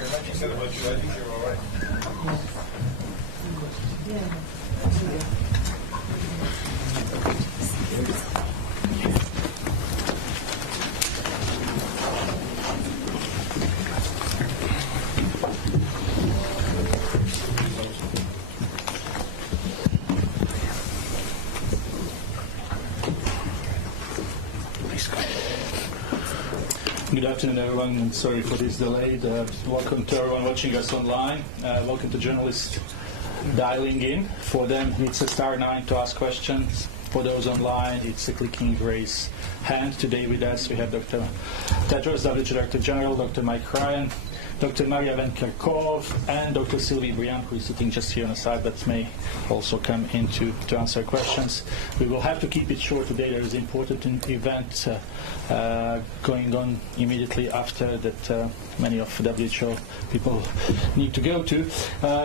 very much. You said about you. I think you're all right. Good afternoon, everyone, and sorry for this delay. Welcome to everyone watching us online. Welcome to journalists dialing in. For them, it's a *9 to ask questions. For those online, it's a clicking raise hand. Today with us, we have Dr. Tedros, WHO Director General, Dr. Mike Ryan, Dr. Maria Van Kerkhove, and Dr. Sylvie Briand, who is sitting just here on the side, but may also come in to answer questions. We will have to keep it short today. There is an important event going on immediately after that many of WHO people need to go to.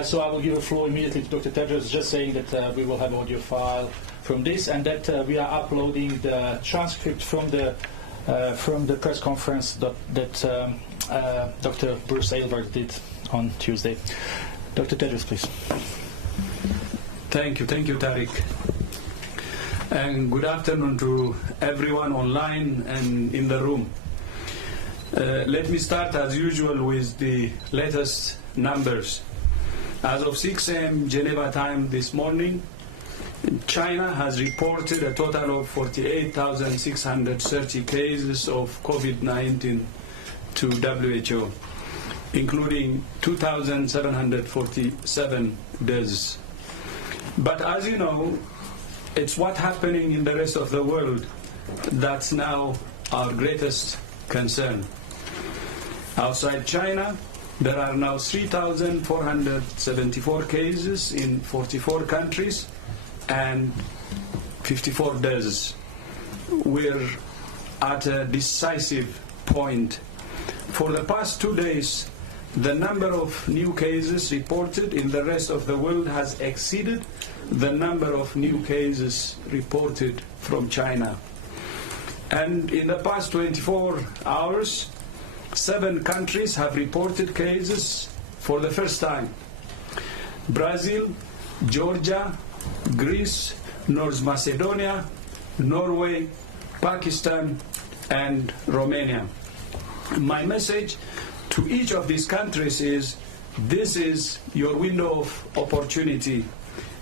So I will give the floor immediately to Dr. Tedros, just saying that we will have audio file from this, and that we are uploading the transcript from the press conference that Dr. Bruce Aylward did on Tuesday. Dr. Tedros, please. Thank you, Tariq. And good afternoon to everyone online and in the room. Let me start as usual with the latest numbers. As of 6 a.m. Geneva time this morning, China has reported a total of 48,630 cases of COVID-19 to WHO, including 2,747 deaths. But as you know, it's what's happening in the rest of the world that's now our greatest concern. Outside China, there are now 3,474 cases in 44 countries and 54 deaths. We're at a decisive point. For the past 2 days, the number of new cases reported in the rest of the world has exceeded the number of new cases reported from China. And in the past 24 hours, 7 countries have reported cases for the first time: Brazil, Georgia, Greece, North Macedonia, Norway, Pakistan, and Romania. My message to each of these countries is, this is your window of opportunity.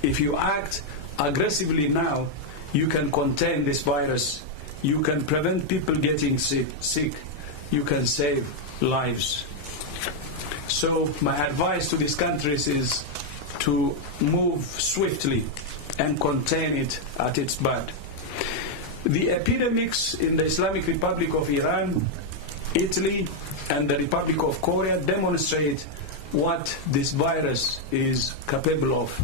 If you act aggressively now, you can contain this virus. You can prevent people getting sick. You can save lives. So my advice to these countries is to move swiftly and contain it at its bud. The epidemics in the Islamic Republic of Iran, Italy, and the Republic of Korea demonstrate what this virus is capable of.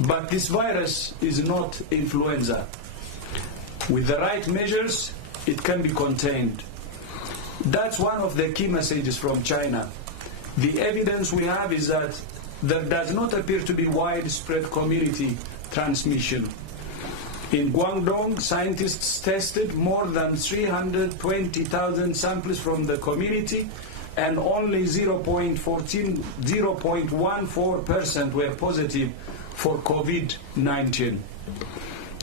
But this virus is not influenza. With the right measures, it can be contained. That's one of the key messages from China. The evidence we have is that there does not appear to be widespread community transmission. In Guangdong, scientists tested more than 320,000 samples from the community, and only 0.14% were positive for COVID-19.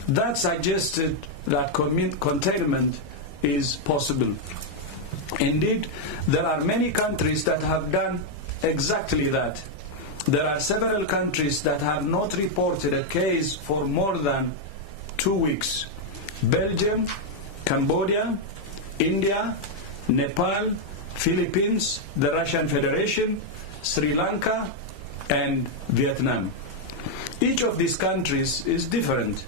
That suggested that containment is possible. Indeed, there are many countries that have done exactly that. There are several countries that have not reported a case for more than 2 weeks: Belgium, Cambodia, India, Nepal, Philippines, the Russian Federation, Sri Lanka, and Vietnam. Each of these countries is different,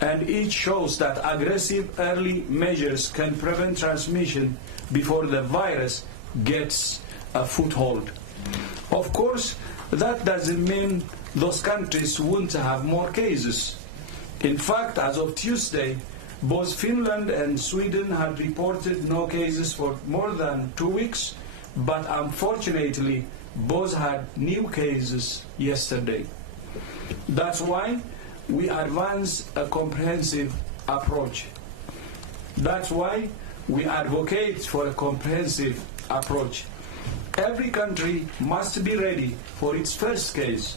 and each shows that aggressive early measures can prevent transmission before the virus gets a foothold. Of course, that doesn't mean those countries won't have more cases. In fact, as of Tuesday, both Finland and Sweden had reported no cases for more than 2 weeks, but unfortunately, both had new cases yesterday. That's why we advance a comprehensive approach. That's why we advocate for a comprehensive approach. every country must be ready for its first case,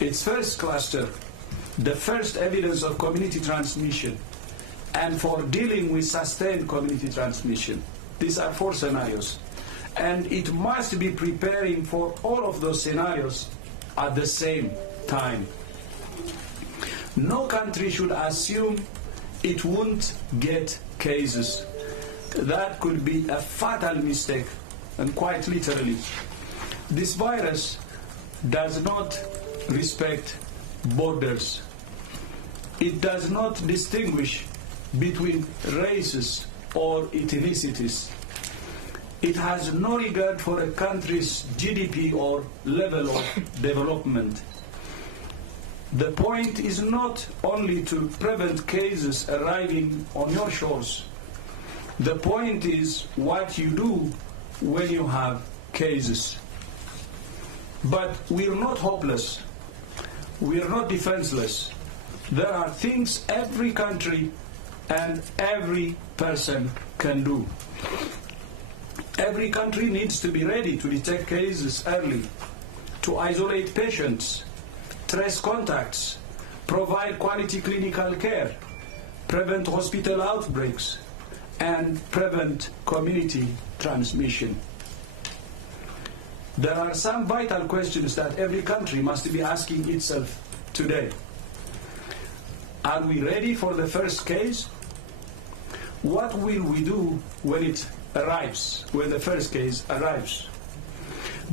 its first cluster, the first evidence of community transmission, and for dealing with sustained community transmission. These are 4 scenarios. And it must be preparing for all of those scenarios at the same time. No country should assume it won't get cases. That could be a fatal mistake, and quite literally. This virus does not respect borders. It does not distinguish between races or ethnicities. It has no regard for a country's GDP or level of development. The point is not only to prevent cases arriving on your shores. The point is what you do when you have cases. But we're not hopeless. We're not defenseless. There are things every country and every person can do. Every country needs to be ready to detect cases early, to isolate patients, trace contacts, provide quality clinical care, prevent hospital outbreaks, and prevent community transmission. There are some vital questions that every country must be asking itself today. Are we ready for the first case? What will we do when it arrives, when the first case arrives?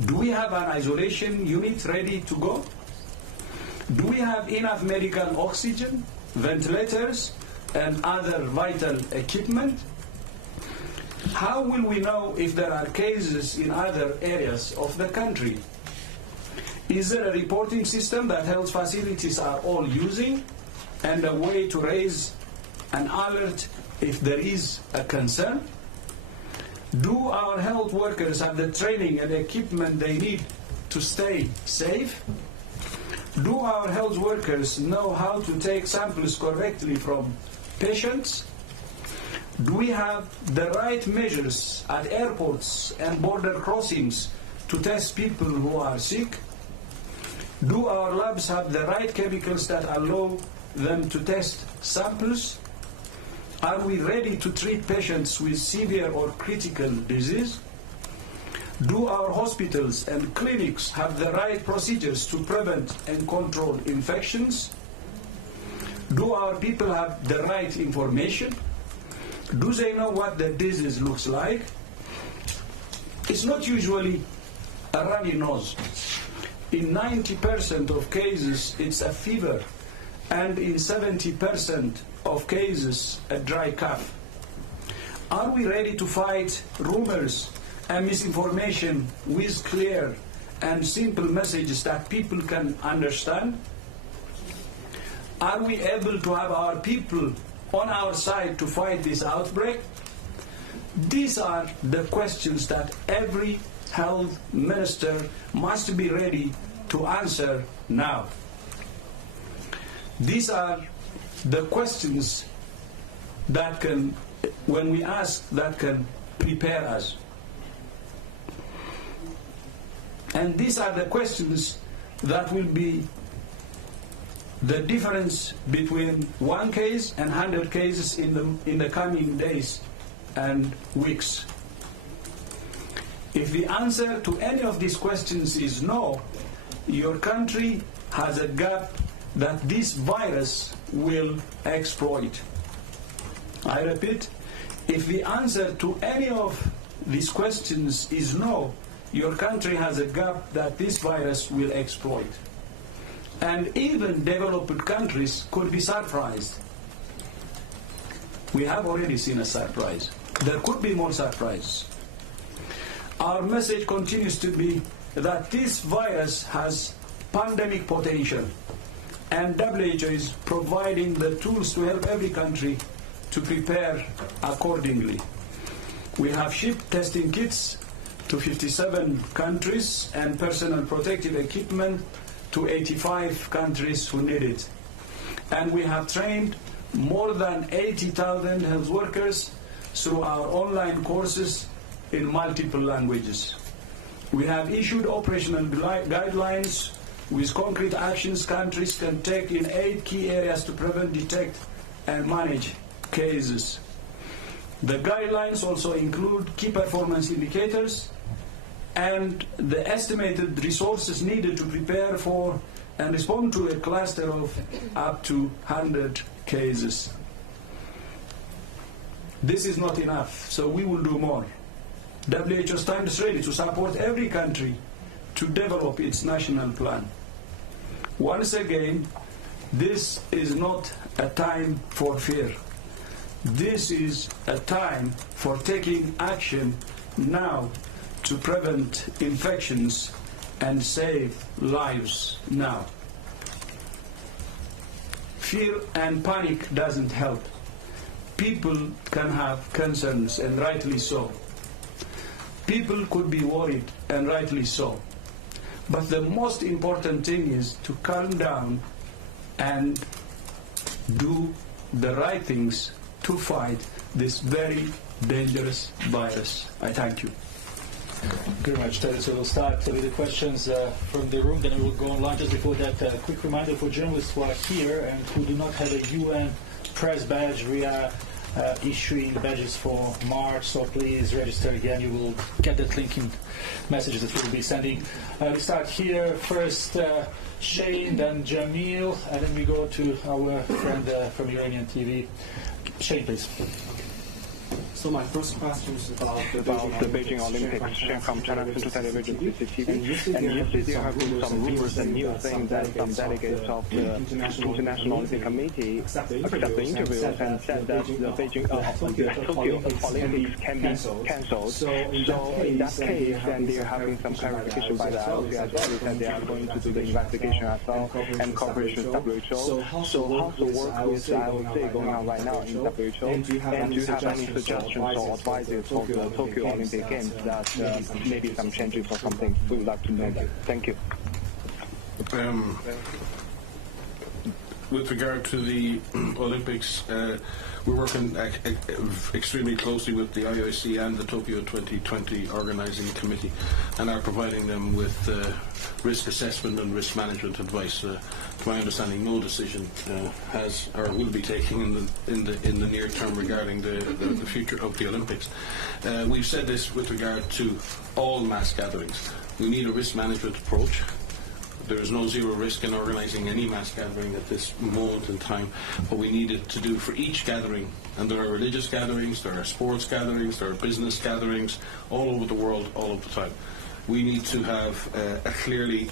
Do we have an isolation unit ready to go? Do we have enough medical oxygen, ventilators, and other vital equipment? How will we know if there are cases in other areas of the country? Is there a reporting system that health facilities are all using, and a way to raise an alert if there is a concern? Do our health workers have the training and equipment they need to stay safe? Do our health workers know how to take samples correctly from patients? Do we have the right measures at airports and border crossings to test people who are sick? Do our labs have the right chemicals that allow them to test samples? Are we ready to treat patients with severe or critical disease? Do our hospitals and clinics have the right procedures to prevent and control infections? Do our people have the right information? Do they know what the disease looks like? It's not usually a runny nose. In 90% of cases, it's a fever, and in 70% of cases, a dry cough. Are we ready to fight rumors and misinformation with clear and simple messages that people can understand? Are we able to have our people on our side to fight this outbreak? These are the questions that every health minister must be ready to answer now. These are the questions that can, when we ask, that can prepare us. And these are the questions that will be the difference between one case and 100 cases in the coming days and weeks. If the answer to any of these questions is no, your country has a gap that this virus will exploit. I repeat, if the answer to any of these questions is no, your country has a gap that this virus will exploit. And even developed countries could be surprised. We have already seen a surprise. There could be more surprises. Our message continues to be that this virus has pandemic potential, and WHO is providing the tools to help every country to prepare accordingly. We have shipped testing kits to 57 countries and personal protective equipment to 85 countries who need it. And we have trained more than 80,000 health workers through our online courses in multiple languages. We have issued operational guidelines with concrete actions countries can take in 8 key areas to prevent, detect, and manage cases. The guidelines also include key performance indicators and the estimated resources needed to prepare for and respond to a cluster of up to 100 cases. This is not enough, so we will do more. WHO stands ready to support every country to develop its national plan. Once again, this is not a time for fear. This is a time for taking action now to prevent infections and save lives now. Fear and panic doesn't help. People can have concerns, and rightly so. People could be worried, and rightly so. But the most important thing is to calm down and do the right things to fight this very dangerous virus. I thank you. Thank you very much, Ted. So we'll start with the questions from the room, then we will go online. Just before that, a quick reminder for journalists who are here and who do not have a UN press badge. We are issuing badges for March, so please register again. You will get that link in messages that we'll be sending. We start here. First, Shane, then Jamil, and then we go to our friend from Iranian TV. Shane, please. So my first question is about the Beijing Olympics. Shane from China Central Television TV. And yesterday there have been some rumors and news saying that some delegates of the International Olympic Committee accepted the interview and said that the Beijing Tokyo Olympics can be cancelled. So in that case, then they are having some clarification by the IOC as well, that they are going to do the investigation as well and cooperation with WHO. So how's the work with the IOC going on right now in WHO? And do you have any suggestions or advices for the Tokyo Olympic Games that maybe some changes or something? We would like to know that. Thank you. With regard to the Olympics, we're working extremely closely with the IOC and the Tokyo 2020 Organising Committee, and are providing them with risk assessment and risk management advice. To my understanding, no decision has or will be taken in the near term regarding the future of the Olympics. We've said this with regard to all mass gatherings. We need a risk management approach. There is no zero risk in organising any mass gathering at this moment in time. What we needed to do for each gathering, and there are religious gatherings, there are sports gatherings, there are business gatherings, all over the world, all of the time. We need to have a clearly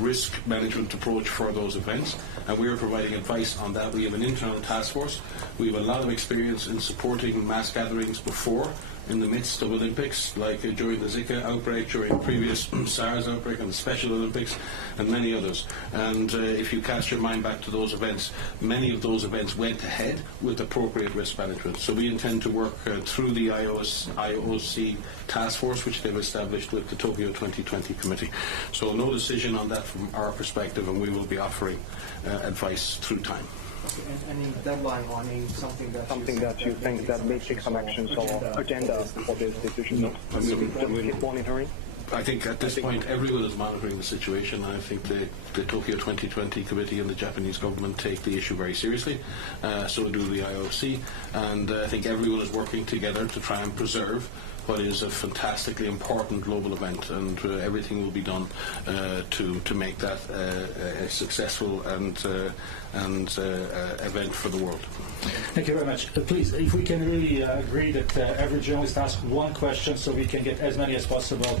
risk management approach for those events, and we are providing advice on that. We have an internal task force. We have a lot of experience in supporting mass gatherings before, in the midst of Olympics, like during the Zika outbreak, during previous SARS outbreak and the Special Olympics, and many others. And if you cast your mind back to those events, many of those events went ahead with appropriate risk management. So we intend to work through the IOC task force, which they've established with the Tokyo 2020 committee. So no decision on that from our perspective, and we will be offering advice through time. Any deadline or something that you think that may take some actions or agenda for this decision? Keep monitoring? I think at this point everyone is monitoring the situation. I think the Tokyo 2020 committee and the Japanese government take the issue very seriously. So do the IOC, and I think everyone is working together to try and preserve what is a fantastically important global event, and everything will be done to make that a successful and event for the world. Thank you very much. Please, if we can really agree that every journalist asks one question so we can get as many as possible.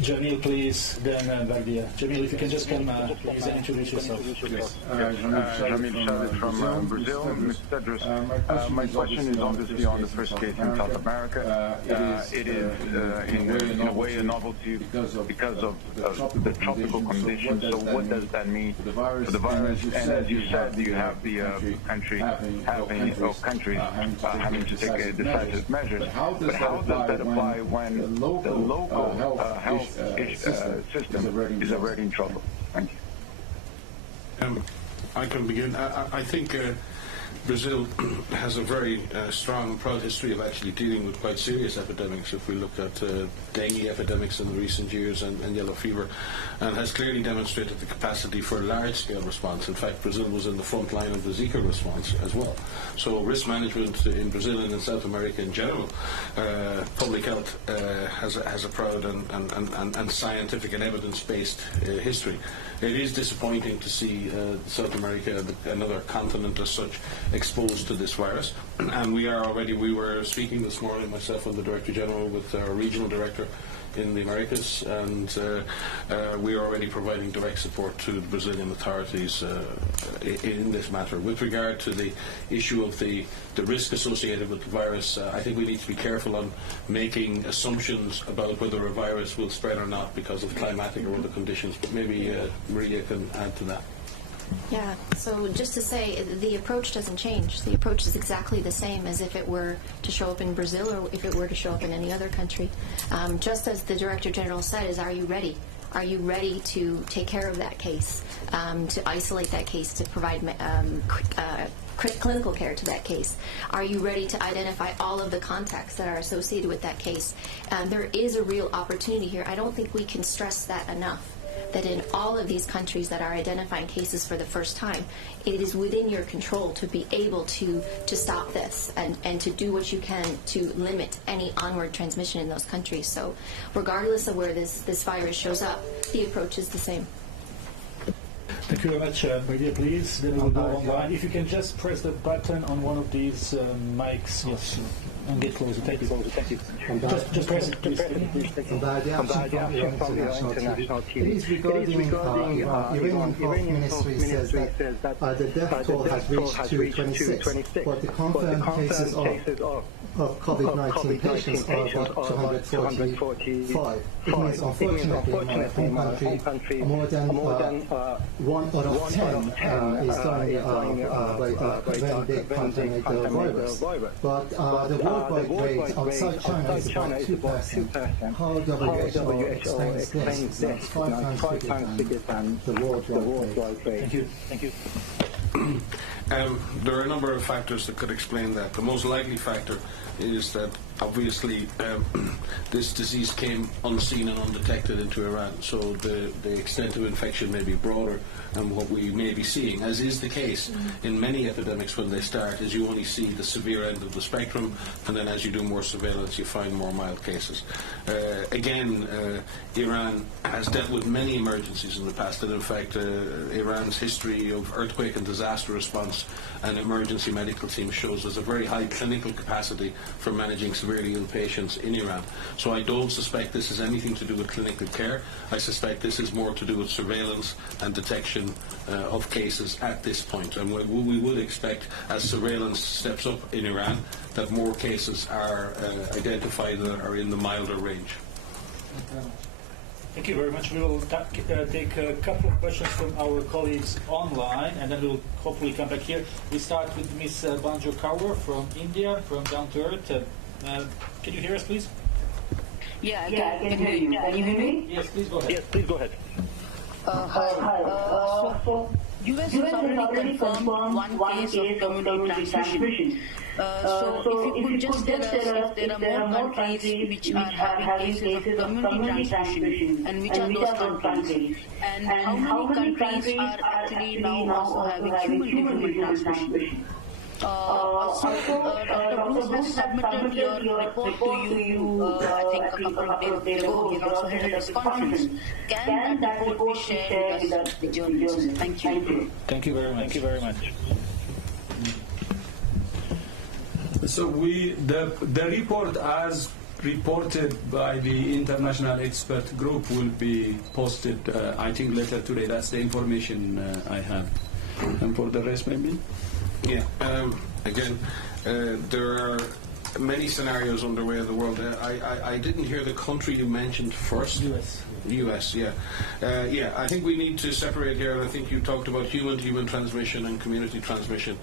Jamil, please, then Bagdia. Jamil, if you can just come please and introduce yourself. Yes. Jamil Chavez from Brazil. Mr. Tedros, my question is obviously on the first case in South America. It is in a way a novelty because of the tropical conditions. So what does that mean for the virus? And as you said, you have the countries having to take decisive measures. But how does that apply when the local health system is already in trouble? Thank you. I can begin. I think Brazil has a very strong and proud history of actually dealing with quite serious epidemics. If we look at dengue epidemics in the recent years and yellow fever, and has clearly demonstrated the capacity for large-scale response. In fact, Brazil was in the front line of the Zika response as well. So risk management in Brazil and in South America in general, public health has a proud and scientific and evidence-based history. It is disappointing to see South America, another continent as such, exposed to this virus. And we were speaking this morning, myself and the Director General, with our regional director in the Americas, and we are already providing direct support to the Brazilian authorities in this matter. With regard to the issue of the risk associated with the virus, I think we need to be careful on making assumptions about whether a virus will spread or not because of climatic or other conditions. But maybe Maria can add to that. Yeah, so just to say, the approach doesn't change. The approach is exactly the same as if it were to show up in Brazil or if it were to show up in any other country. Just as the Director General said, is are you ready? Are you ready to take care of that case, to isolate that case, to provide clinical care to that case? Are you ready to identify all of the contacts that are associated with that case? There is a real opportunity here. I don't think we can stress that enough, that in all of these countries that are identifying cases for the first time, it is within your control to be able to stop this and to do what you can to limit any onward transmission in those countries. So regardless of where this virus shows up, the approach is the same. Thank you very much, Maria, please. Then we'll go online. If you can just press the button on one of these mics, yes, and get closer. Thank you. Just press it, please. International TV. It is regarding Iranian Health Ministry says that the death toll has reached 226, but the confirmed cases of COVID-19 patients are about 245. It means, unfortunately, in my home country, more than 1 out of 10 is dying by the very big pandemic virus. But the worldwide rate outside China is about 2%. How WHO explains this? That's 5 times bigger than the worldwide rate. Thank you. There are a number of factors that could explain that. The most likely factor is that obviously this disease came unseen and undetected into Iran, so the extent of infection may be broader than what we may be seeing, as is the case in many epidemics when they start, is you only see the severe end of the spectrum, and then as you do more surveillance you find more mild cases. Iran has dealt with many emergencies in the past, and in fact Iran's history of earthquake and disaster response and emergency medical team shows there's a very high clinical capacity for managing severely ill patients in Iran. So I don't suspect this has anything to do with clinical care. I suspect this is more to do with surveillance and detection of cases at this point. And we would expect, as surveillance steps up in Iran, that more cases are identified that are in the milder range. Thank you very much. We will take a couple of questions from our colleagues online, and then we'll hopefully come back here. We start with Ms. Banjo Kaur from India, from Down to Earth. Can you hear us, please? Yeah, I can hear you. Can you hear me? Yes, please go ahead. Yes, please go ahead. Hi. So, US has already confirmed one case of community transmission. So if you could just tell us if there are more countries which are having cases of community transmission, and which are those countries, and how many countries are actually now also having human-to-human transmission. Also, Dr. Bruce has submitted your report to you, I think a couple of days ago. He also had a press conference. Can that report be shared with us, the journalists? Thank you. Thank you very much. Thank you very much. So the report, as reported by the international expert group, will be posted, I think, later today. That's the information I have. And for the rest, maybe? Yeah. There are many scenarios underway in the world. I didn't hear the country you mentioned first. US, yeah. I think we need to separate here. I think you talked about human-to-human transmission and community transmission.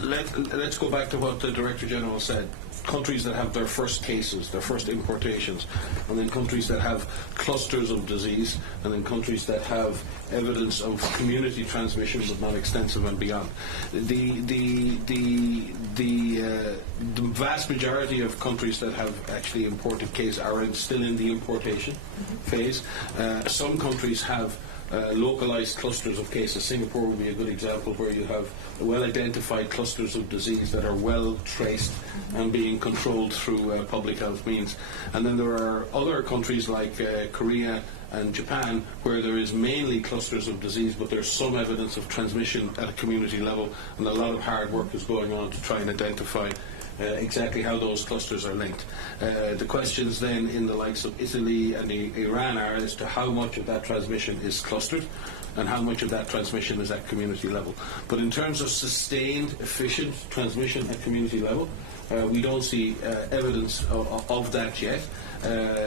Let's go back to what the Director General said. countries that have their first cases, their first importations, and then countries that have clusters of disease, and then countries that have evidence of community transmission but not extensive and beyond. The vast majority of countries that have actually imported cases are still in the importation phase. Some countries have localized clusters of cases. Singapore would be a good example, where you have well-identified clusters of disease that are well traced and being controlled through public health means. And then there are other countries like Korea and Japan, where there is mainly clusters of disease, but there's some evidence of transmission at a community level, and a lot of hard work is going on to try and identify exactly how those clusters are linked. The questions then in the likes of Italy and Iran are as to how much of that transmission is clustered and how much of that transmission is at community level. But in terms of sustained, efficient transmission at community level, we don't see evidence of that yet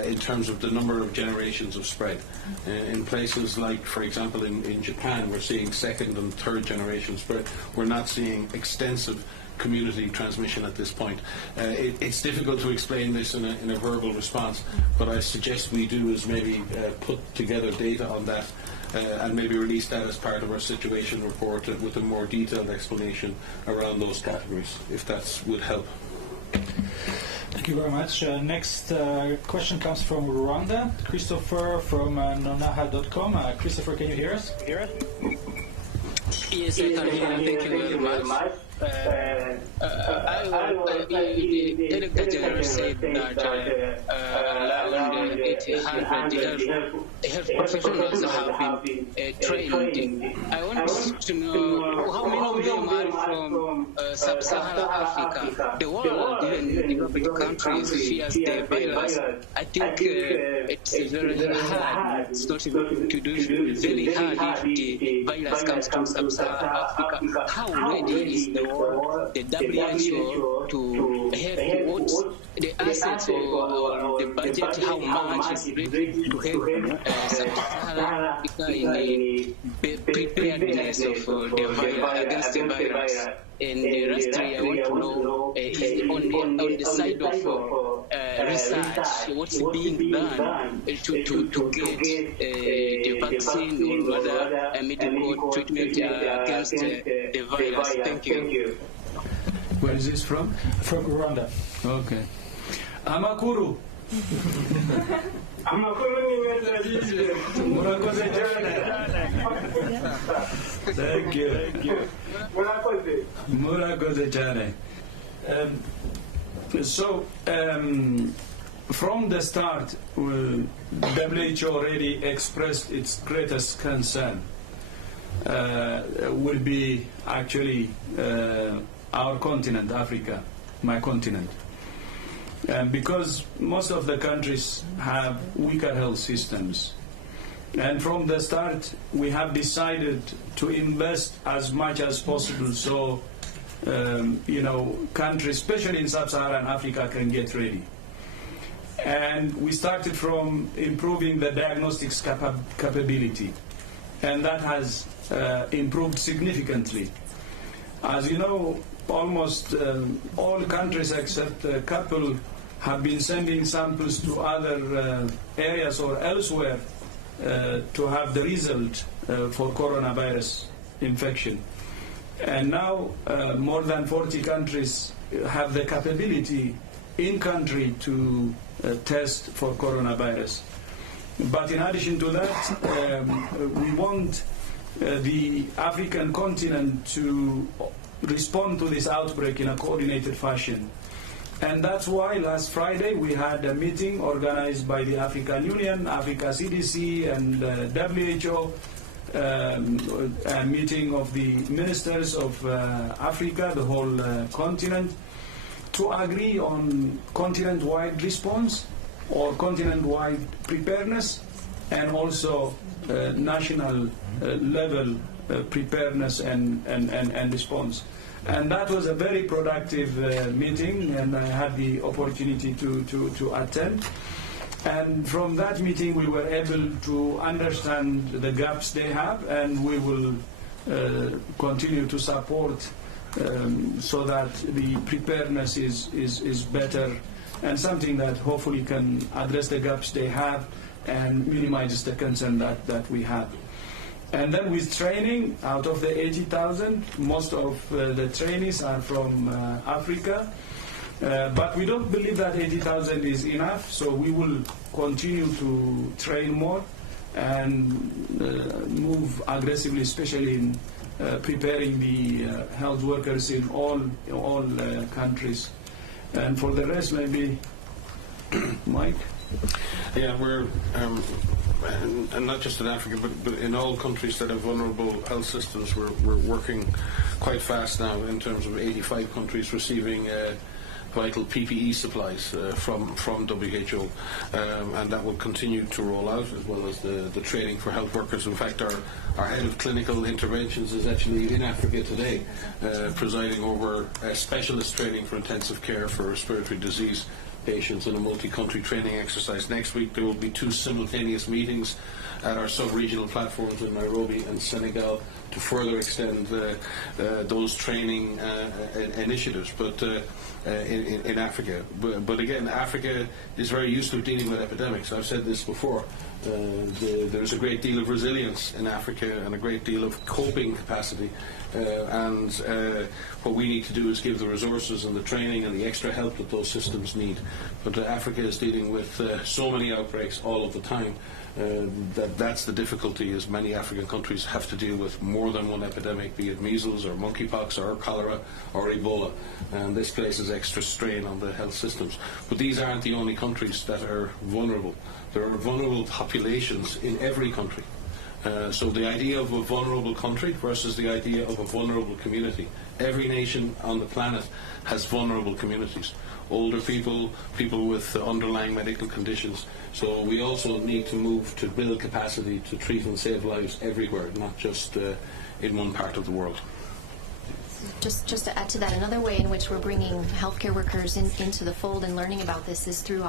in terms of the number of generations of spread. In places like, for example, in Japan, we're seeing second and third generation spread. We're not seeing extensive community transmission at this point. It's difficult to explain this in a verbal response, but I suggest we do is maybe put together data on that and maybe release that as part of our situation report with a more detailed explanation around those categories, if that would help. Thank you very much. Next question comes from Rwanda. Christopher from nonaha.com. Christopher, can you hear us? Yes, I can hear you. Thank you very much. The Director General said that around 800 health professionals have been trained. I want to know how many of them are from sub-Saharan Africa. The world, even developed countries, fears the virus. I think it's very hard. It's not to do very hard if the virus comes to sub-Saharan Africa. How ready is the WHO to help? What's the assets or the budget? How much is ready to help Sub-Saharan Africa in the preparedness of the virus, against the virus? And the lastly, I want to know on the side of research, what's being done to get the vaccine or other medical treatment against the virus. Thank you. Where is this from? From Rwanda. Okay. Amakuru. Thank you. So, from the start, WHO already expressed its greatest concern. Will be actually our continent, Africa, my continent. Because most of the countries have weaker health systems. And from the start, we have decided to invest as much as possible so, countries, especially in sub-Saharan Africa, can get ready. And we started from improving the diagnostics capability. And that has improved significantly. As you know, almost all countries except a couple have been sending samples to other areas or elsewhere to have the result for coronavirus infection. And now more than 40 countries have the capability in country to test for coronavirus. But in addition to that, we want the African continent to respond to this outbreak in a coordinated fashion. And that's why last Friday we had a meeting organized by the African Union, Africa CDC, and WHO, a meeting of the ministers of Africa, the whole continent, to agree on continent-wide response or continent-wide preparedness, and also national level preparedness and response. And that was a very productive meeting, and I had the opportunity to attend. And from that meeting we were able to understand the gaps they have, and we will continue to support so that the preparedness is better, and something that hopefully can address the gaps they have and minimize the concern that we have. And then with training, out of the 80,000, most of the trainees are from Africa. But we don't believe that 80,000 is enough, so we will continue to train more and move aggressively, especially in preparing the health workers in all countries. And for the rest, maybe Mike? Yeah, we're, and not just in Africa, but in all countries that have vulnerable health systems, we're working quite fast now in terms of 85 countries receiving vital PPE supplies from WHO, and that will continue to roll out, as well as the training for health workers. In fact, our head of clinical interventions is actually in Africa today, presiding over specialist training for intensive care for respiratory disease patients in a multi-country training exercise. Next week there will be 2 simultaneous meetings at our sub-regional platforms in Nairobi and Senegal to further extend those training initiatives. But in Africa. But again, Africa is very used to dealing with epidemics. I've said this before. There's a great deal of resilience in Africa and a great deal of coping capacity. And what we need to do is give the resources and the training and the extra help that those systems need. But Africa is dealing with so many outbreaks all of the time. That's the difficulty, is many African countries have to deal with more than one epidemic, be it measles or monkeypox or cholera or Ebola, and this places extra strain on the health systems. But these aren't the only countries that are vulnerable. There are vulnerable populations in every country. So the idea of a vulnerable country versus the idea of a vulnerable community. Every nation on the planet has vulnerable communities. Older people, people with underlying medical conditions. So we also need to move to build capacity to treat and save lives everywhere, not just in one part of the world. Just to add to that, another way in which we're bringing healthcare workers into the fold and learning about this is through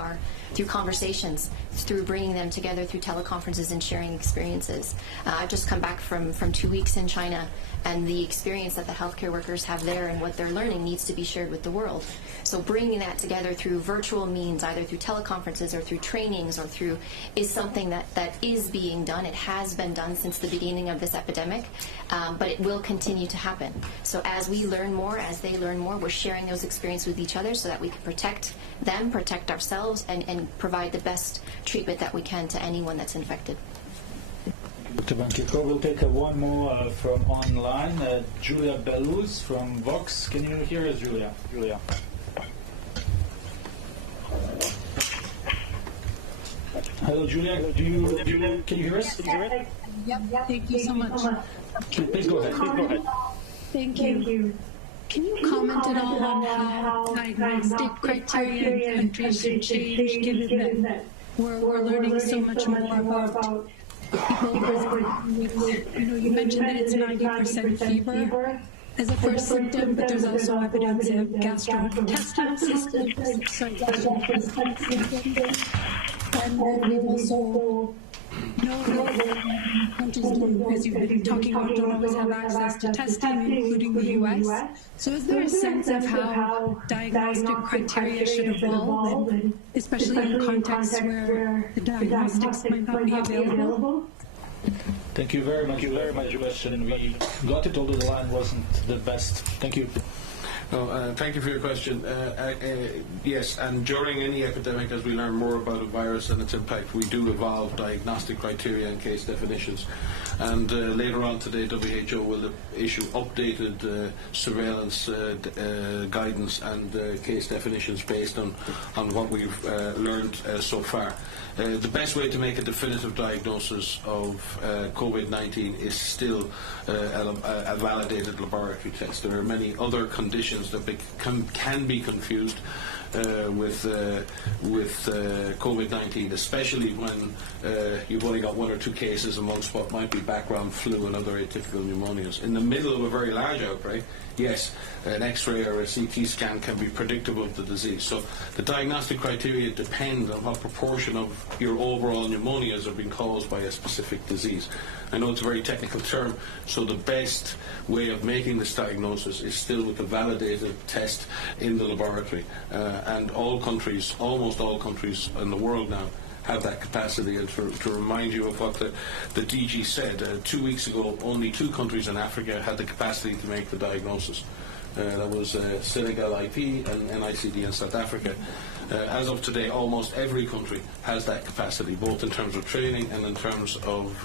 conversations, through bringing them together through teleconferences and sharing experiences. I've just come back from 2 weeks in China, and the experience that the healthcare workers have there and what they're learning needs to be shared with the world. So bringing that together through virtual means, either through teleconferences or through trainings or through, is something that is being done. It has been done since the beginning of this epidemic, but it will continue to happen. So as we learn more, as they learn more, we're sharing those experiences with each other so that we can protect them, protect ourselves, and provide the best treatment that we can to anyone that's infected. Dr. Bankiko, we'll take one more from online. Julia Bellouz from Vox. Can you hear us, Julia? Julia. Hello, Julia. Can you hear us? Yep. Thank you so much. Please go ahead. Thank you. Can you comment at all on how diagnostic criteria in countries should change, given that we're learning so much more about people with, you mentioned that it's 90% fever as a first symptom, but there's also evidence of gastrointestinal symptoms. And we've also know that countries, as you've been talking about, don't always have access to testing, including the U.S. So is there a sense of how diagnostic criteria should evolve, and especially in contexts where the diagnostics might not be available? Thank you very much. Question. We got it, although the line wasn't the best. Thank you. No, thank you for your question. Yes, and during any epidemic, as we learn more about a virus and its impact, we do evolve diagnostic criteria and case definitions. And later on today, WHO will issue updated surveillance guidance and case definitions based on what we've learned so far. The best way to make a definitive diagnosis of COVID-19 is still a validated laboratory test. There are many other conditions that can be confused, with COVID-19, especially when you've only got 1 or 2 cases amongst what might be background flu and other atypical pneumonias. In the middle of a very large outbreak, yes, an X-ray or a CT scan can be predictive of the disease. So the diagnostic criteria depend on what proportion of your overall pneumonias are being caused by a specific disease. I know it's a very technical term, so the best way of making this diagnosis is still with a validated test in the laboratory. And all countries, almost all countries in the world now, have that capacity. And to remind you of what the DG said, 2 weeks ago, only 2 countries in Africa had the capacity to make the diagnosis. That was Senegal IP and NICD in South Africa. As of today, almost every country has that capacity, both in terms of training and in terms of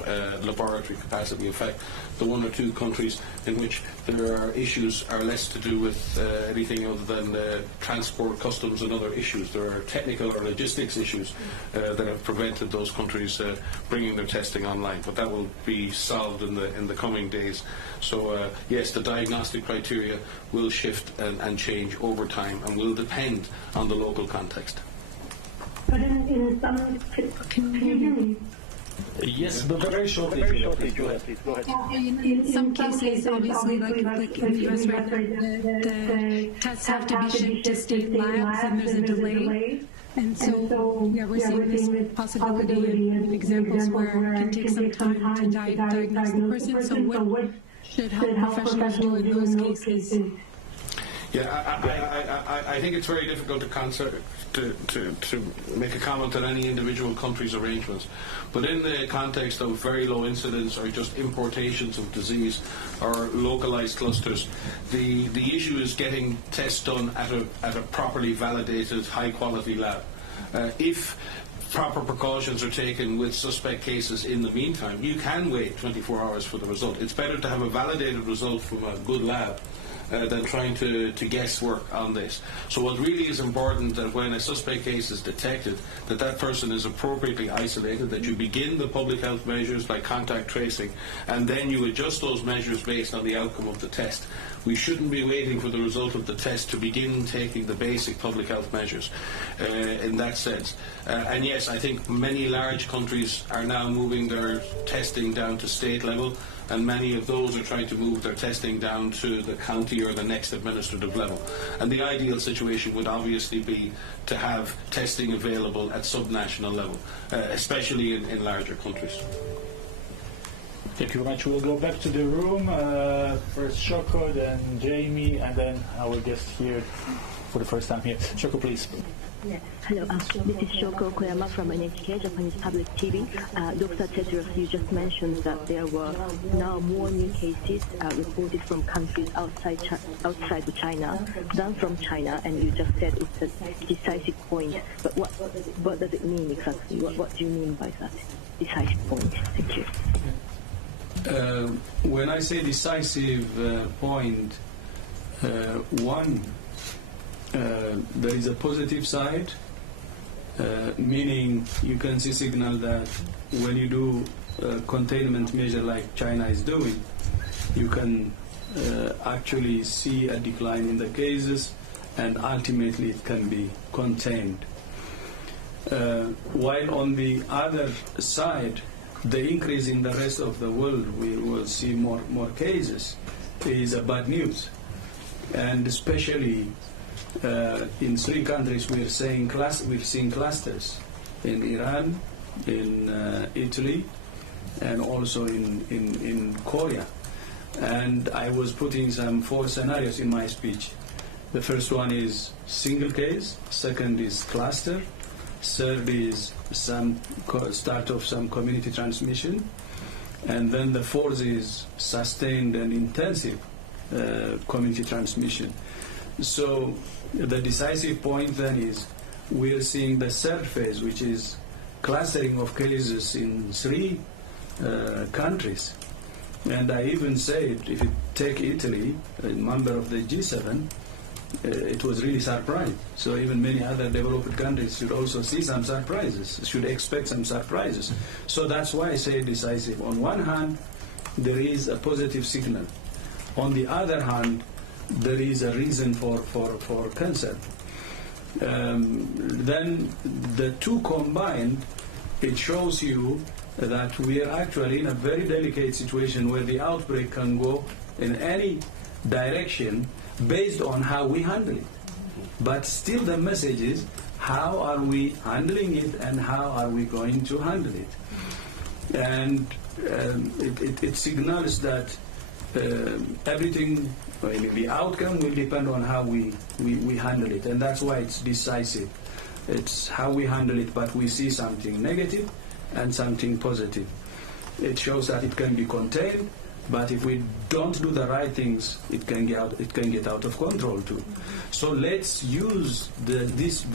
laboratory capacity. In fact, the 1 or 2 countries in which there are issues are less to do with anything other than transport, customs and other issues. There are technical or logistics issues that have prevented those countries bringing their testing online, but that will be solved in the coming days. So yes, the diagnostic criteria will shift and change over time and will depend on the local context. But in some, can you hear me? Yes, but very shortly. Go ahead, please. Go ahead. In some cases, obviously, like in the US, right, the tests have to be shipped to state labs, and there's a delay. And so, yeah, we're seeing this possibility and examples where it can take some time to diagnose the person. So what should health professionals do in those cases? Yeah, I think it's very difficult to make a comment on any individual country's arrangements. But in the context of very low incidence or just importations of disease or localized clusters, the issue is getting tests done at a properly validated, high-quality lab. If proper precautions are taken with suspect cases in the meantime, you can wait 24 hours for the result. It's better to have a validated result from a good lab than trying to guesswork on this. So what really is important that when a suspect case is detected, that person is appropriately isolated, that you begin the public health measures like contact tracing, and then you adjust those measures based on the outcome of the test. We shouldn't be waiting for the result of the test to begin taking the basic public health measures in that sense. And yes, I think many large countries are now moving their testing down to state level, and many of those are trying to move their testing down to the county or the next administrative level. And the ideal situation would obviously be to have testing available at subnational level, especially in larger countries. Thank you very much. We'll go back to the room. First Shoko, then Jamie, and then our guest here for the first time here. Shoko, please. Yeah. Hello, this is Shoko Koyama from NHK, Japanese Public TV. Dr. Tedros, you just mentioned that there were now more new cases reported from countries outside China than from China, and you just said it's a decisive point. But what does it mean exactly? What do you mean by that decisive point? Thank you. When I say decisive point, one, there is a positive side, meaning you can see signal that when you do a containment measure like China is doing, you can actually see a decline in the cases, and ultimately it can be contained. While on the other side, the increase in the rest of the world, we will see more cases, is a bad news. And especially in 3 countries, we're seeing clusters in Iran, in Italy, and also in Korea. And I was putting some 4 scenarios in my speech. The first one is single case, second is cluster, third is some start of some community transmission, and then the fourth is sustained and intensive community transmission. So the decisive point then is we're seeing the third phase, which is clustering of cases in 3 countries. And I even said, if you take Italy, a member of the G7, it was really surprised. So even many other developed countries should also see some surprises, should expect some surprises. So that's why I say decisive. On one hand, there is a positive signal. On the other hand, there is a reason for concern. then the two combined, it shows you that we are actually in a very delicate situation where the outbreak can go in any direction based on how we handle it. But still the message is, how are we handling it and how are we going to handle it? And it signals that everything, the outcome will depend on how we handle it, and that's why it's decisive. It's how we handle it, but we see something negative and something positive. It shows that it can be contained, but if we don't do the right things, it can get out of control too. So let's use this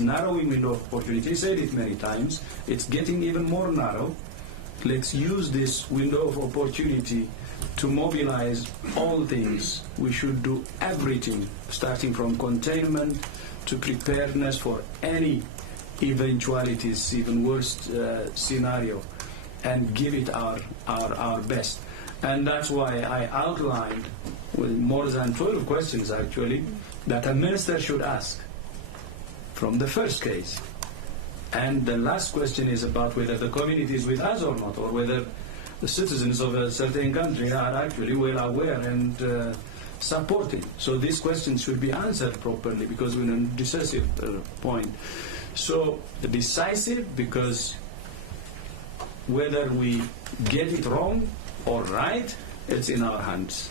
narrowing window of opportunity. I said it many times. It's getting even more narrow. Let's use this window of opportunity to mobilize all things. We should do everything, starting from containment to preparedness for any eventualities, even worst scenario, and give it our best. And that's why I outlined, with more than 12 questions actually, that a minister should ask from the first case. And the last question is about whether the community is with us or not, or whether the citizens of a certain country are actually well aware and supporting. So these questions should be answered properly, because we're in a decisive point. So the decisive, because whether we get it wrong or right, it's in our hands.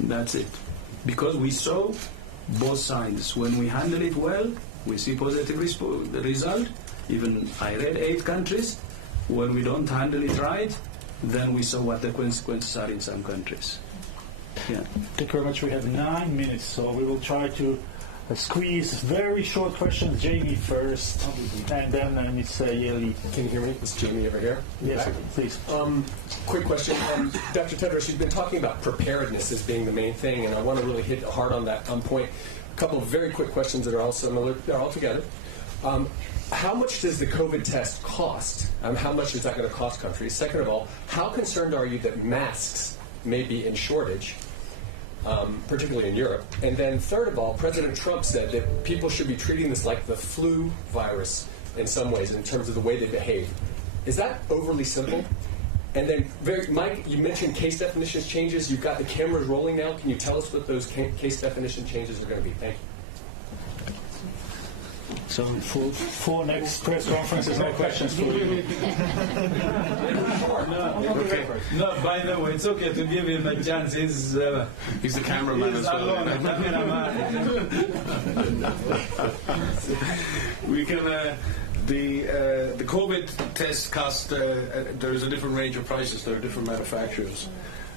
That's it. Because we saw both sides. When we handle it well, we see positive result. Even I read 8 countries. When we don't handle it right, then we saw what the consequences are in some countries. Yeah. Thank you very much. We have 9 minutes, so we will try to squeeze very short questions. Jamie first, and then Ms. Yeli. Can you hear me? It's Jamie over here. Yes, please. Quick question. Dr. Tedros, you've been talking about preparedness as being the main thing, and I want to really hit hard on that point. A couple of very quick questions that are all similar. They're all together. How much does the COVID test cost? How much is that going to cost countries? Second of all, how concerned are you that masks may be in shortage, particularly in Europe? And then third of all, President Trump said that people should be treating this like the flu virus in some ways in terms of the way they behave. Is that overly simple? And then, Mike, you mentioned case definitions changes. You've got the cameras rolling now. Can you tell us what those case definition changes are going to be? Thank you. So for next press conferences, no questions for you. No, by the way, it's okay to give him a chance. He's the cameraman as well. We can the COVID test cost. There's a different range of prices. There are different manufacturers,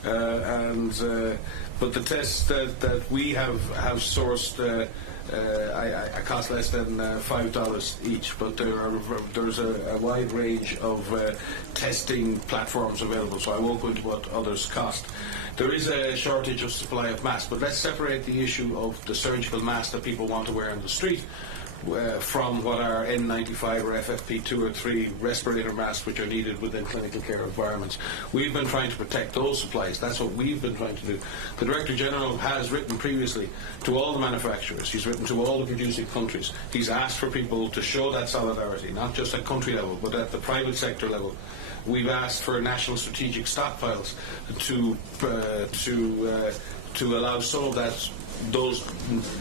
but the tests that we have sourced. I cost less than $5 each, but there's a wide range of testing platforms available, so I won't go into what others cost. There is a shortage of supply of masks, but let's separate the issue of the surgical masks that people want to wear on the street from what are N95 or FFP2 or 3 respirator masks which are needed within clinical care environments. We've been trying to protect those supplies. That's what we've been trying to do. The Director General has written previously to all the manufacturers. He's written to all the producing countries. He's asked for people to show that solidarity, not just at country level, but at the private sector level. We've asked for national strategic stockpiles to allow some of those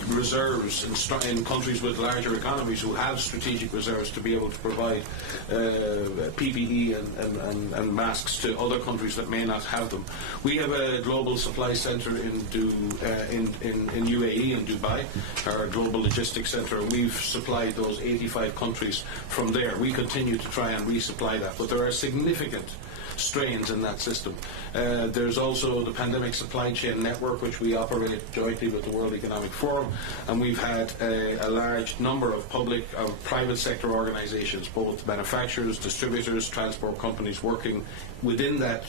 reserves in countries with larger economies who have strategic reserves to be able to provide PPE and masks to other countries that may not have them. We have a global supply centre in UAE, in Dubai, our global logistics centre. We've supplied those 85 countries from there. We continue to try and resupply that, but there are significant strains in that system. There's also the pandemic supply chain network, which we operate jointly with the World Economic Forum, and we've had a large number of private sector organizations, both manufacturers, distributors, transport companies, working within that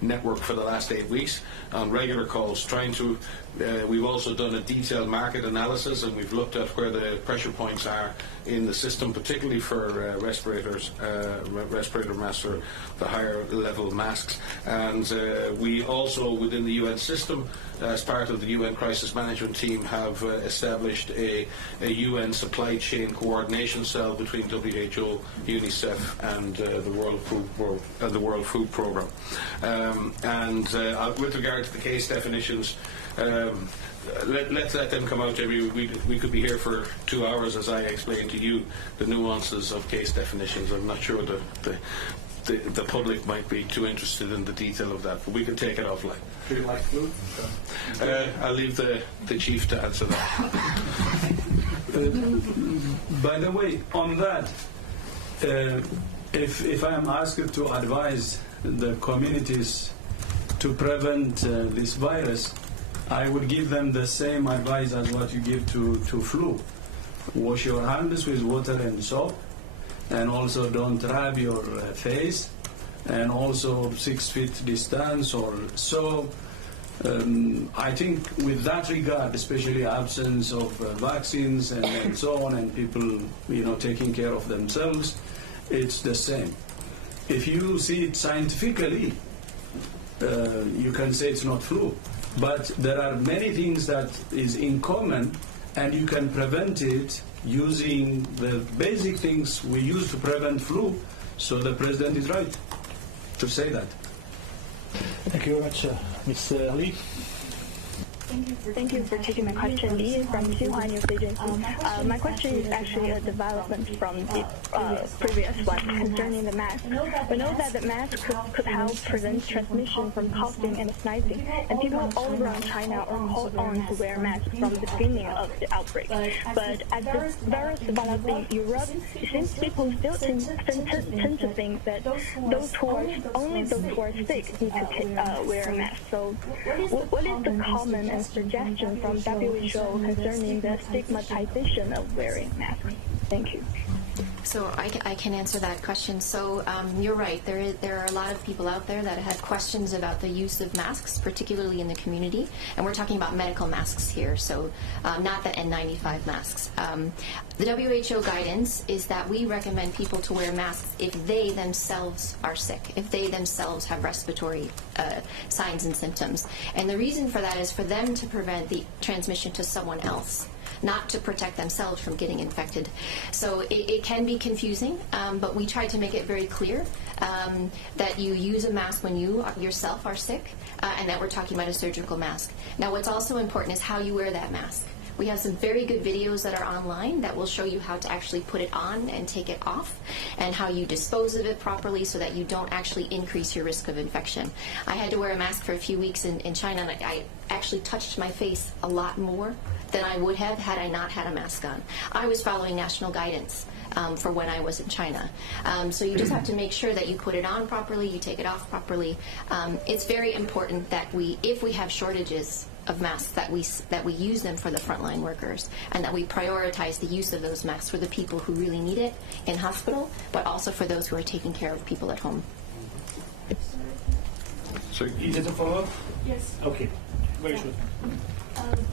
network for the last 8 weeks on regular calls, trying to we've also done a detailed market analysis, and we've looked at where the pressure points are in the system, particularly for respirator masks, or the higher level masks. And we also, within the UN system, as part of the UN Crisis Management Team, have established a UN supply chain coordination cell between WHO, UNICEF, and the World Food Programme. With regard to the case definitions, let's let them come out, Jamie. We could be here for 2 hours as I explain to you the nuances of case definitions. I'm not sure the public might be too interested in the detail of that, but we can take it offline. Do you like food? I'll leave the chief to answer that. By the way, on that, if I am asked to advise the communities to prevent this virus, I would give them the same advice as what you give to flu. Wash your hands with water and soap, and also don't rub your face, and also 6 feet distance or so. I think with that regard, especially absence of vaccines and so on, and people taking care of themselves, it's the same. If you see it scientifically, you can say it's not flu, but there are many things that is in common, and you can prevent it using the basic things we use to prevent flu. So the president is right to say that. Thank you very much, Ms. Lee. Thank you for taking my question. Lee from Xinhua News Agency. My question is actually a development from the previous one concerning the mask. We know that the mask could help prevent transmission from coughing and sneezing, and people all around China are called on to wear masks from the beginning of the outbreak. But as the virus developed in Europe, it seems people still tend to think that only those who are sick need to wear a mask. So what is the common and suggestion from WHO concerning the stigmatization of wearing masks? Thank you. So I can answer that question. So you're right. There are a lot of people out there that have questions about the use of masks, particularly in the community. And we're talking about medical masks here, so not the N95 masks. The WHO guidance is that we recommend people to wear masks if they themselves are sick, if they themselves have respiratory signs and symptoms. And the reason for that is for them to prevent the transmission to someone else, not to protect themselves from getting infected. So it can be confusing, but we try to make it very clear that you use a mask when you yourself are sick, and that we're talking about a surgical mask. Now, what's also important is how you wear that mask. We have some very good videos that are online that will show you how to actually put it on and take it off, and how you dispose of it properly so that you don't actually increase your risk of infection. I had to wear a mask for a few weeks in China, and I actually touched my face a lot more than I would have had I not had a mask on. I was following national guidance for when I was in China. So you just have to make sure that you put it on properly, you take it off properly. It's very important that if we have shortages of masks, that we use them for the frontline workers, and that we prioritize the use of those masks for the people who really need it in hospital, but also for those who are taking care of people at home. So, is it a follow-up? Yes. Okay. Very short.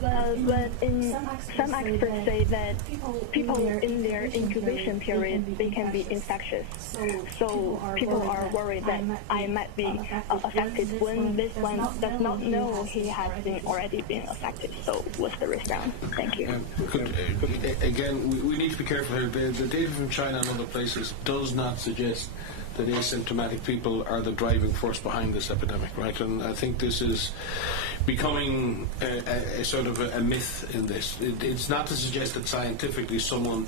But some experts say that people in their incubation period, they can be infectious. So people are worried that I might be affected when this one does not know he has already been affected. So what's the risk now? Thank you. Again, we need to be careful here. The data from China and other places does not suggest that asymptomatic people are the driving force behind this epidemic, right? And I think this is becoming a sort of a myth in this. It's not to suggest that scientifically someone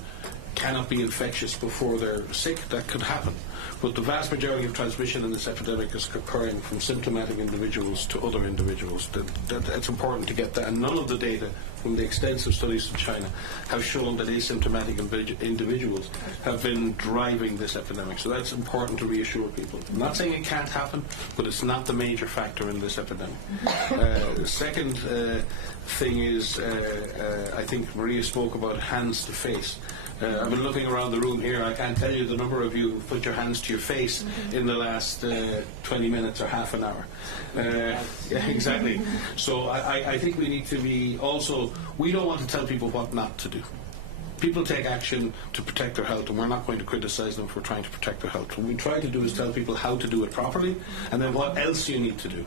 cannot be infectious before they're sick. That could happen. But the vast majority of transmission in this epidemic is occurring from symptomatic individuals to other individuals. That's important to get that. And none of the data from the extensive studies in China have shown that asymptomatic individuals have been driving this epidemic. So that's important to reassure people. I'm not saying it can't happen, but it's not the major factor in this epidemic. The second thing is, I think Maria spoke about hands to face. I've been looking around the room here. I can't tell you the number of you who put your hands to your face in the last 20 minutes or half an hour. Yeah, exactly. So I think we need to be also, we don't want to tell people what not to do. people take action to protect their health, and we're not going to criticize them for trying to protect their health. What we try to do is tell people how to do it properly, and then what else you need to do.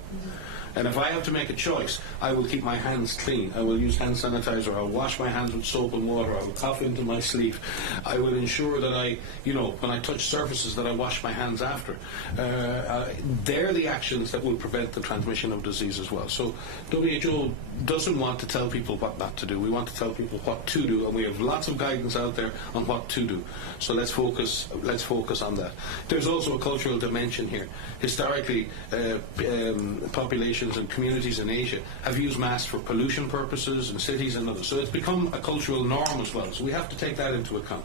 And if I have to make a choice, I will keep my hands clean. I will use hand sanitizer. I'll wash my hands with soap and water. I will cough into my sleeve. I will ensure that when I touch surfaces, that I wash my hands after. They're the actions that will prevent the transmission of disease as well. So WHO doesn't want to tell people what not to do. We want to tell people what to do, and we have lots of guidance out there on what to do. So let's focus on that. There's also a cultural dimension here. Historically, populations and communities in Asia have used masks for pollution purposes in cities and others. So it's become a cultural norm as well. So we have to take that into account,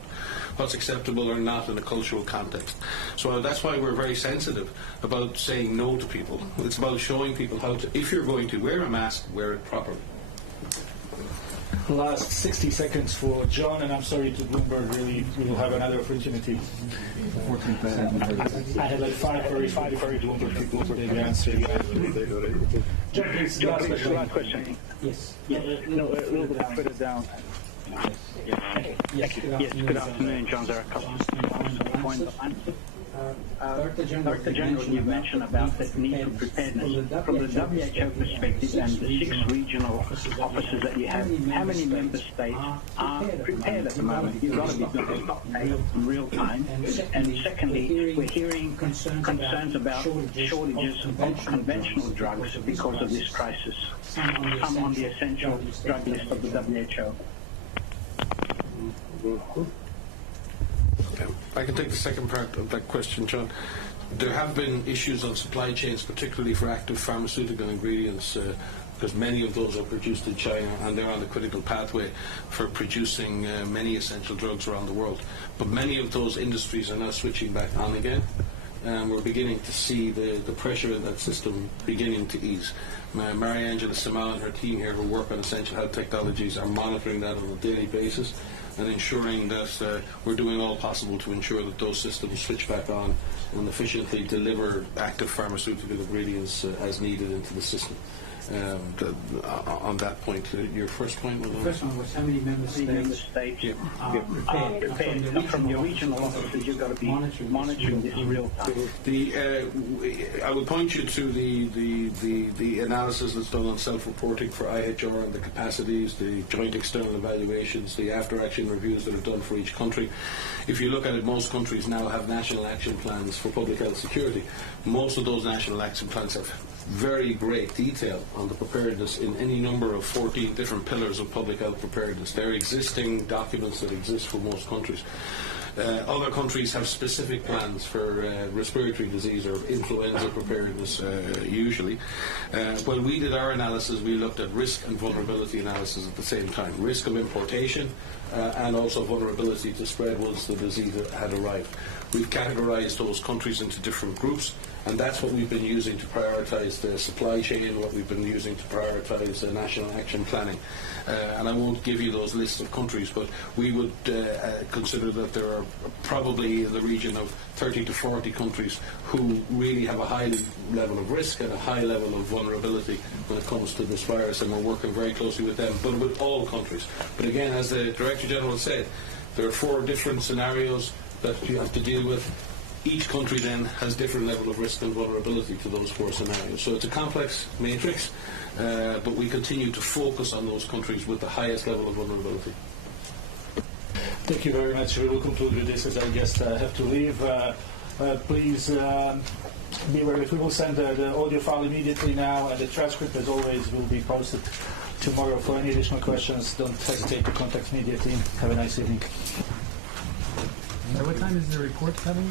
what's acceptable or not in a cultural context. So that's why we're very sensitive about saying no to people. It's about showing people how to, if you're going to wear a mask, wear it properly. Last 60 seconds for John, and I'm sorry to Bloomberg, really, we will have another opportunity. I had like five very Bloomberg people to answer. John, please, last question. Yes. No, a little bit further down. Yes, good afternoon, John. There are a couple of points. Dr. General, you mentioned about the need for preparedness. From the WHO perspective and the 6 regional offices that you have, how many member states are prepared at the moment? You've got to be prepared in real time. And secondly, we're hearing concerns about shortages of conventional drugs because of this crisis. Some on the essential drug list of the WHO. I can take the second part of that question, John. There have been issues on supply chains, particularly for active pharmaceutical ingredients, because many of those are produced in China, and they're on the critical pathway for producing many essential drugs around the world. But many of those industries are now switching back on again, and we're beginning to see the pressure in that system beginning to ease. Mariangela Samal and her team here who work on essential health technologies are monitoring that on a daily basis and ensuring that we're doing all possible to ensure that those systems switch back on and efficiently deliver active pharmaceutical ingredients as needed into the system. On that point, your first point was? The first one was how many member states are prepared. From your regional offices, you've got to be monitoring this real time. I would point you to the analysis that's done on self-reporting for IHR and the capacities, the joint external evaluations, the after-action reviews that are done for each country. If you look at it, most countries now have national action plans for public health security. Most of those national action plans have very great detail on the preparedness in any number of 14 different pillars of public health preparedness. They're existing documents that exist for most countries. Other countries have specific plans for respiratory disease or influenza preparedness, usually. When we did our analysis, we looked at risk and vulnerability analysis at the same time. Risk of importation and also vulnerability to spread once the disease had arrived. We've categorized those countries into different groups, and that's what we've been using to prioritize the supply chain, what we've been using to prioritize national action planning. And I won't give you those lists of countries, but we would consider that there are probably in the region of 30 to 40 countries who really have a high level of risk and a high level of vulnerability when it comes to this virus, and we're working very closely with them, but with all countries. But again, as the Director General said, there are 4 different scenarios that you have to deal with. Each country then has different level of risk and vulnerability to those 4 scenarios. So it's a complex matrix, but we continue to focus on those countries with the highest level of vulnerability. Thank you very much. We will conclude with this as our guests have to leave. Please be aware that we will send the audio file immediately now, and the transcript, as always, will be posted tomorrow. For any additional questions, don't hesitate to contact media team. Have a nice evening. What time is the report coming?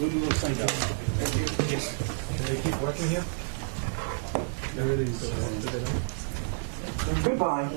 We will send out. Yes. Can they keep working here? Goodbye.